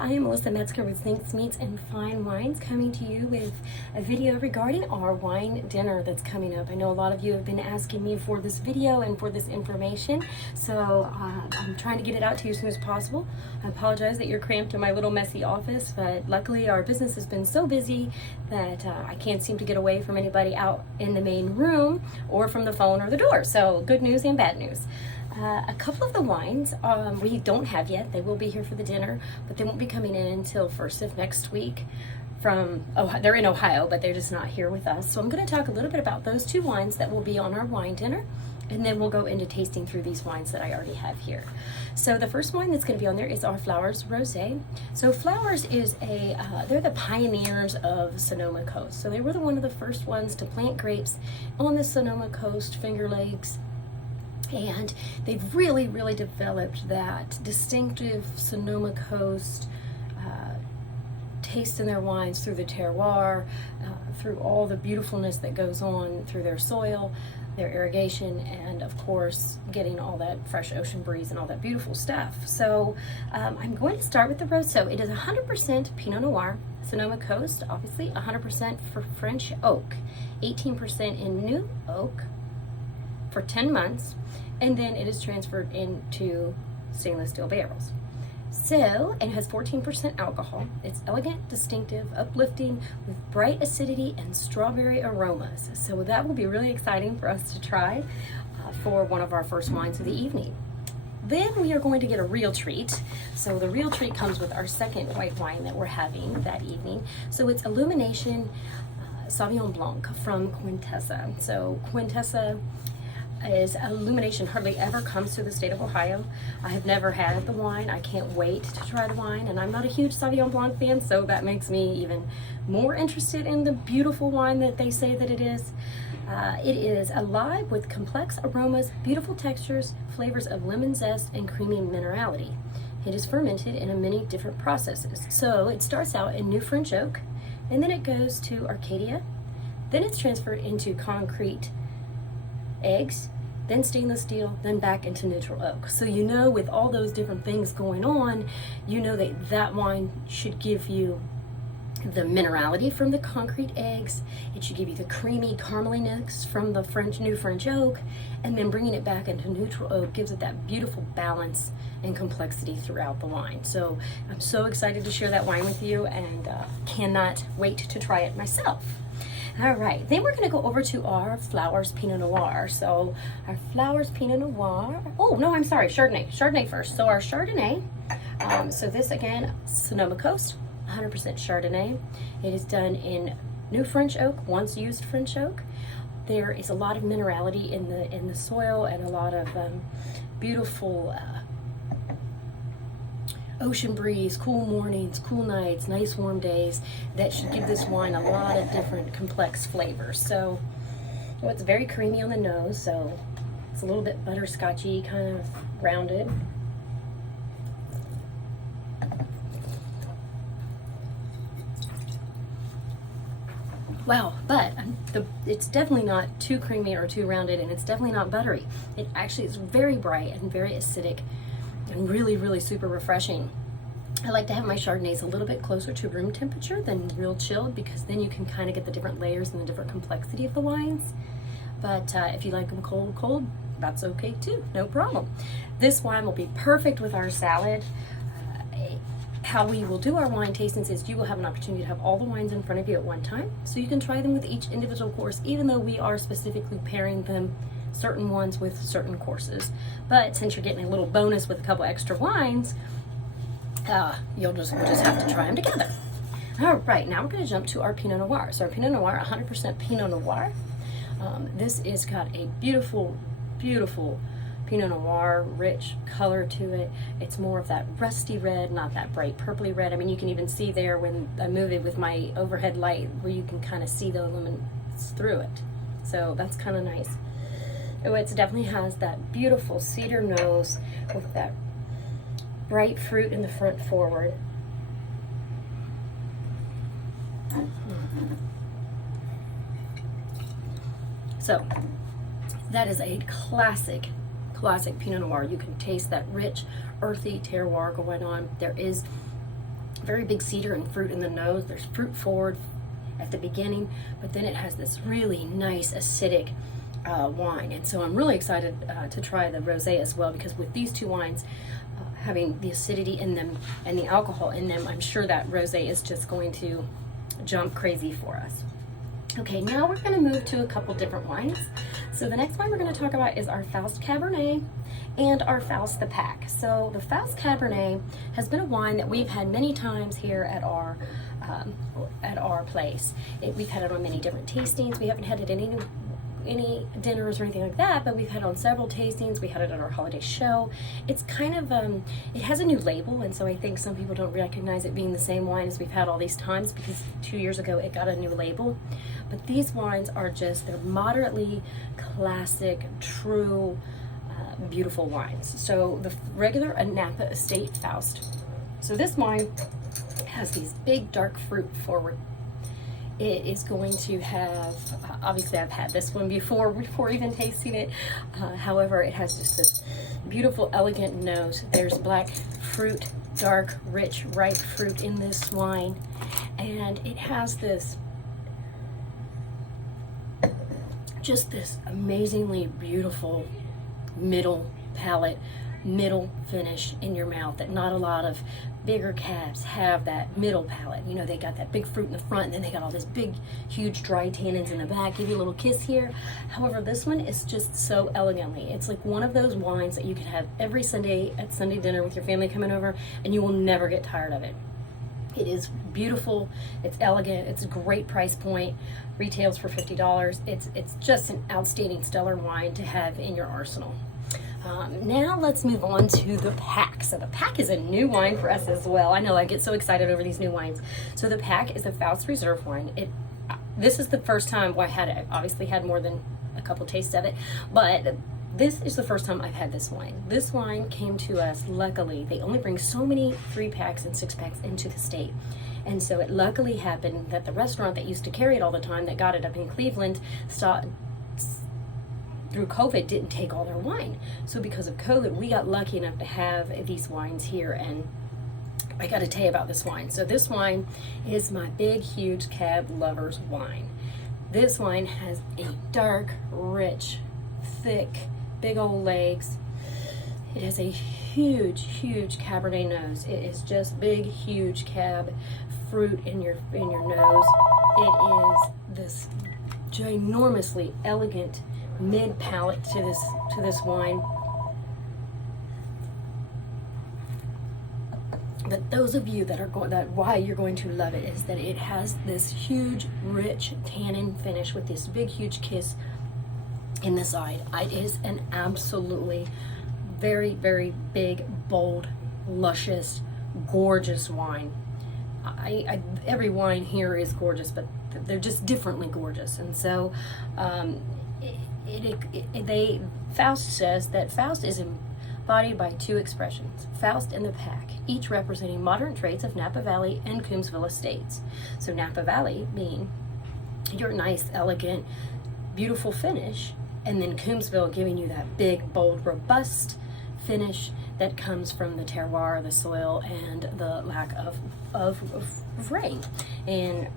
I am Melissa Metzger with Thinks Meats and Fine Wines, coming to you with a video regarding our wine dinner that's coming up. I know a lot of you have been asking me for this video and for this information, so I'm trying to get it out to you as soon as possible. I apologize that you're cramped in my little messy office, but luckily our business has been so busy that I can't seem to get away from anybody out in the main room or from the phone or the door. So good news and bad news. A couple of the wines we don't have yet. They will be here for the dinner, but they won't be coming in until first of next week. They're in Ohio, but they're just not here with us. So I'm going to talk a little bit about those two wines that will be on our wine dinner, and then we'll go into tasting through these wines that I already have here. So the first wine that's going to be on there is our Flowers Rosé. So Flowers is they're the pioneers of Sonoma Coast. So they were one of the first ones to plant grapes on the Sonoma Coast, Finger Lakes. And they've really, really developed that distinctive Sonoma Coast taste in their wines through the terroir, through all the beautifulness that goes on through their soil, their irrigation, and of course, getting all that fresh ocean breeze and all that beautiful stuff. So I'm going to start with the Rousseau. It is 100% Pinot Noir, Sonoma Coast, obviously 100% for French oak, 18% in new oak for 10 months. And then it is transferred into stainless steel barrels. So, it has 14% alcohol. It's elegant, distinctive, uplifting, with bright acidity and strawberry aromas. So that will be really exciting for us to try for one of our first wines of the evening. Then we are going to get a real treat. So the real treat comes with our second white wine that we're having that evening. So it's Illumination Sauvignon Blanc from Quintessa. So Quintessa is Illumination hardly ever comes to the state of Ohio. I have never had the wine. I can't wait to try the wine, and I'm not a huge Sauvignon Blanc fan, so that makes me even more interested in the beautiful wine that they say that it is. It is alive with complex aromas, beautiful textures, flavors of lemon zest, and creamy minerality. It is fermented in many different processes. So it starts out in new French oak, and then it goes to Arcadia, then it's transferred into concrete eggs, then stainless steel, then back into neutral oak. So you know, with all those different things going on, you know that wine should give you the minerality from the concrete eggs. It should give you the creamy carameliness from the new French oak, and then bringing it back into neutral oak gives it that beautiful balance and complexity throughout the wine. So I'm so excited to share that wine with you, and cannot wait to try it myself. All right, then we're going to go over to our Flowers Pinot Noir. So our Flowers Pinot Noir, Chardonnay first. So our Chardonnay, so this again, Sonoma Coast, 100% Chardonnay. It is done in new French oak, once used French oak. There is a lot of minerality in the soil, and a lot of beautiful ocean breeze, cool mornings, cool nights, nice warm days that should give this wine a lot of different complex flavors. So it's very creamy on the nose, so it's a little bit butterscotchy, kind of rounded. Wow, but it's definitely not too creamy or too rounded, and it's definitely not buttery. It actually is very bright and very acidic, and really, really super refreshing. I like to have my Chardonnays a little bit closer to room temperature than real chilled, because then you can kind of get the different layers and the different complexity of the wines. But if you like them cold, that's okay too, no problem. This wine will be perfect with our salad. How we will do our wine tastings is you will have an opportunity to have all the wines in front of you at one time, so you can try them with each individual course, even though we are specifically pairing them, certain ones with certain courses. But since you're getting a little bonus with a couple extra wines, we'll just have to try them together. All right, now we're going to jump to our Pinot Noir. So our Pinot Noir, 100% Pinot Noir. This is got a beautiful, beautiful Pinot Noir, rich color to it. It's more of that rusty red, not that bright purpley red. I mean, you can even see there when I move it with my overhead light, where you can kind of see the luminance through it. So that's kind of nice. Oh, it definitely has that beautiful cedar nose with that bright fruit in the front forward. So that is a classic Pinot Noir. You can taste that rich, earthy terroir going on. There is very big cedar and fruit in the nose. There's fruit forward at the beginning, but then it has this really nice acidic wine. And so I'm really excited to try the rosé as well, because with these two wines having the acidity in them and the alcohol in them, I'm sure that rosé is just going to jump crazy for us. Okay, now we're going to move to a couple different wines. So the next wine we're going to talk about is our Faust Cabernet and our Faust the Pack. So the Faust Cabernet has been a wine that we've had many times here at our place. We've had it on many different tastings. We haven't had it in any dinners or anything like that, but we've had it on several tastings. We had it at our holiday show. It's kind of it has a new label, and so I think some people don't recognize it being the same wine as we've had all these times, because 2 years ago it got a new label. But these wines are they're moderately classic, true, beautiful wines. So the regular Napa Estate Faust. So this wine has these big dark fruit forward. It is going to have, obviously I've had this one before even tasting it. However, it has just this beautiful, elegant nose. There's black fruit, dark, rich, ripe fruit in this wine. And it has this, just this amazingly beautiful middle palate, middle finish in your mouth that not a lot of bigger cabs have. That middle palate, you know, they got that big fruit in the front, and then they got all this big huge dry tannins in the back, give you a little kiss here. However, this one is just so elegantly, it's like one of those wines that you could have every Sunday at Sunday dinner with your family coming over, and you will never get tired of it. It is beautiful, it's elegant, it's a great price point, retails for $50. It's just an outstanding, stellar wine to have in your arsenal. Now let's move on to the Pack. So the Pack is a new wine for us as well. I know I get so excited over these new wines. So the Pack is a Faust Reserve wine. This is the first time I had it. I've obviously had more than a couple tastes of it, but this is the first time I've had this wine. This wine came to us, luckily. They only bring so many 3-packs and 6-packs into the state. And so it luckily happened that the restaurant that used to carry it all the time, that got it up in Cleveland, through COVID, didn't take all their wine. So because of COVID, we got lucky enough to have these wines here, and I got to tell you about this wine. So this wine is my big, huge cab lover's wine. This wine has a dark, rich, thick, big old legs. It has a huge, huge Cabernet nose. It is just big, huge cab fruit in your nose. It is this ginormously elegant mid palate to this wine. But those of you that are why you're going to love it is that it has this huge, rich tannin finish with this big, huge kiss in the side. It is an absolutely very, very big, bold, luscious, gorgeous wine. Every wine here is gorgeous, but they're just differently gorgeous. And so Faust says that Faust is embodied by 2 expressions, Faust and the Pack, each representing modern traits of Napa Valley and Coombsville estates. So Napa Valley being your nice, elegant, beautiful finish, and then Coombsville giving you that big, bold, robust finish that comes from the terroir, the soil, and the lack of rain. And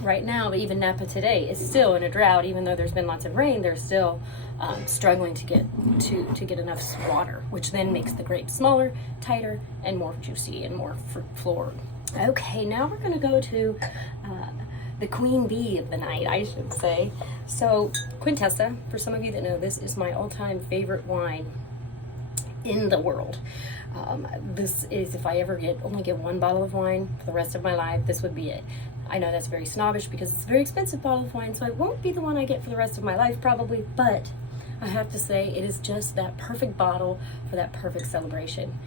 right now, even Napa today is still in a drought. Even though there's been lots of rain, they're still struggling to get enough water, which then makes the grape smaller, tighter, and more juicy and more floral. Okay, now we're going to go to the queen bee of the night, I should say. So Quintessa, for some of you that know, this is my all-time favorite wine in the world. This is, if I ever only get 1 bottle of wine for the rest of my life, this would be it. I know that's very snobbish because it's a very expensive bottle of wine, so it won't be the one I get for the rest of my life probably, but I have to say it is just that perfect bottle for that perfect celebration.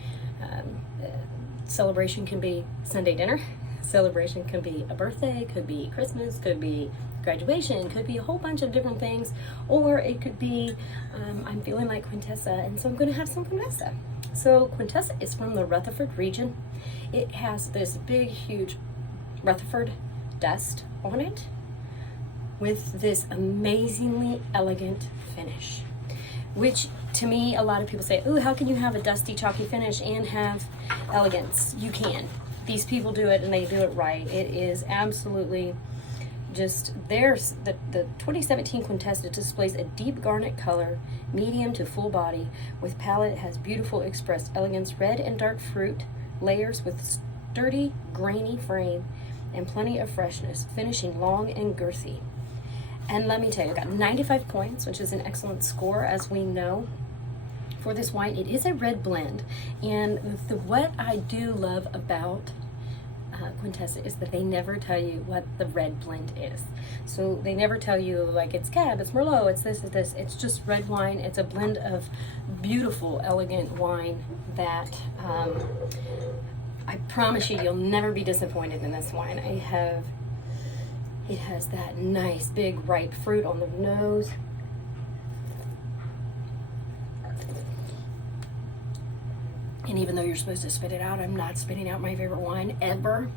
Celebration can be Sunday dinner, celebration could be a birthday, could be Christmas, could be graduation, could be a whole bunch of different things, or it could be I'm feeling like Quintessa, and so I'm going to have some Quintessa. So Quintessa is from the Rutherford region. It has this big, huge Rutherford dust on it with this amazingly elegant finish, which to me, a lot of people say, "Ooh, how can you have a dusty, chalky finish and have elegance?" You can. these people do it and they do it right. It is absolutely just, there's the 2017 Quintessa displays a deep garnet color, medium to full body, with palette has beautiful expressed elegance, red and dark fruit, layers with sturdy, grainy frame, and plenty of freshness, finishing long and girthy. And let me tell you, I got 95 points, which is an excellent score, as we know. For this wine, it is a red blend, and what I do love about Quintessa is that they never tell you what the red blend is. So they never tell you like it's Cab, it's Merlot, it's this, it's this. It's just red wine. It's a blend of beautiful, elegant wine that I promise you, you'll never be disappointed in this wine. It has that nice big ripe fruit on the nose. And even though you're supposed to spit it out, I'm not spitting out my favorite wine ever.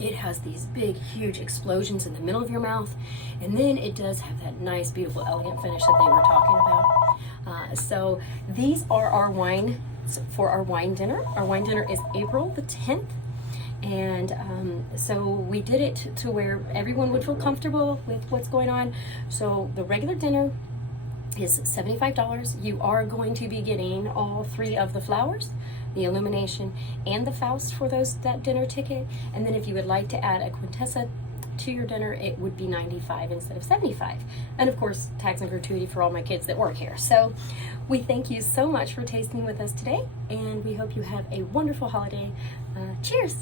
It has these big, huge explosions in the middle of your mouth. And then it does have that nice, beautiful, elegant finish that they were talking about. So these are our wine for our wine dinner. Our wine dinner is April the 10th. And so we did it to where everyone would feel comfortable with what's going on. So the regular dinner is $75. You are going to be getting all 3 of the flowers, the illumination, and the Faust for that dinner ticket. And then if you would like to add a Quintessa to your dinner, it would be $95 instead of $75. And of course, tax and gratuity for all my kids that work here. So we thank you so much for tasting with us today, and we hope you have a wonderful holiday. Cheers!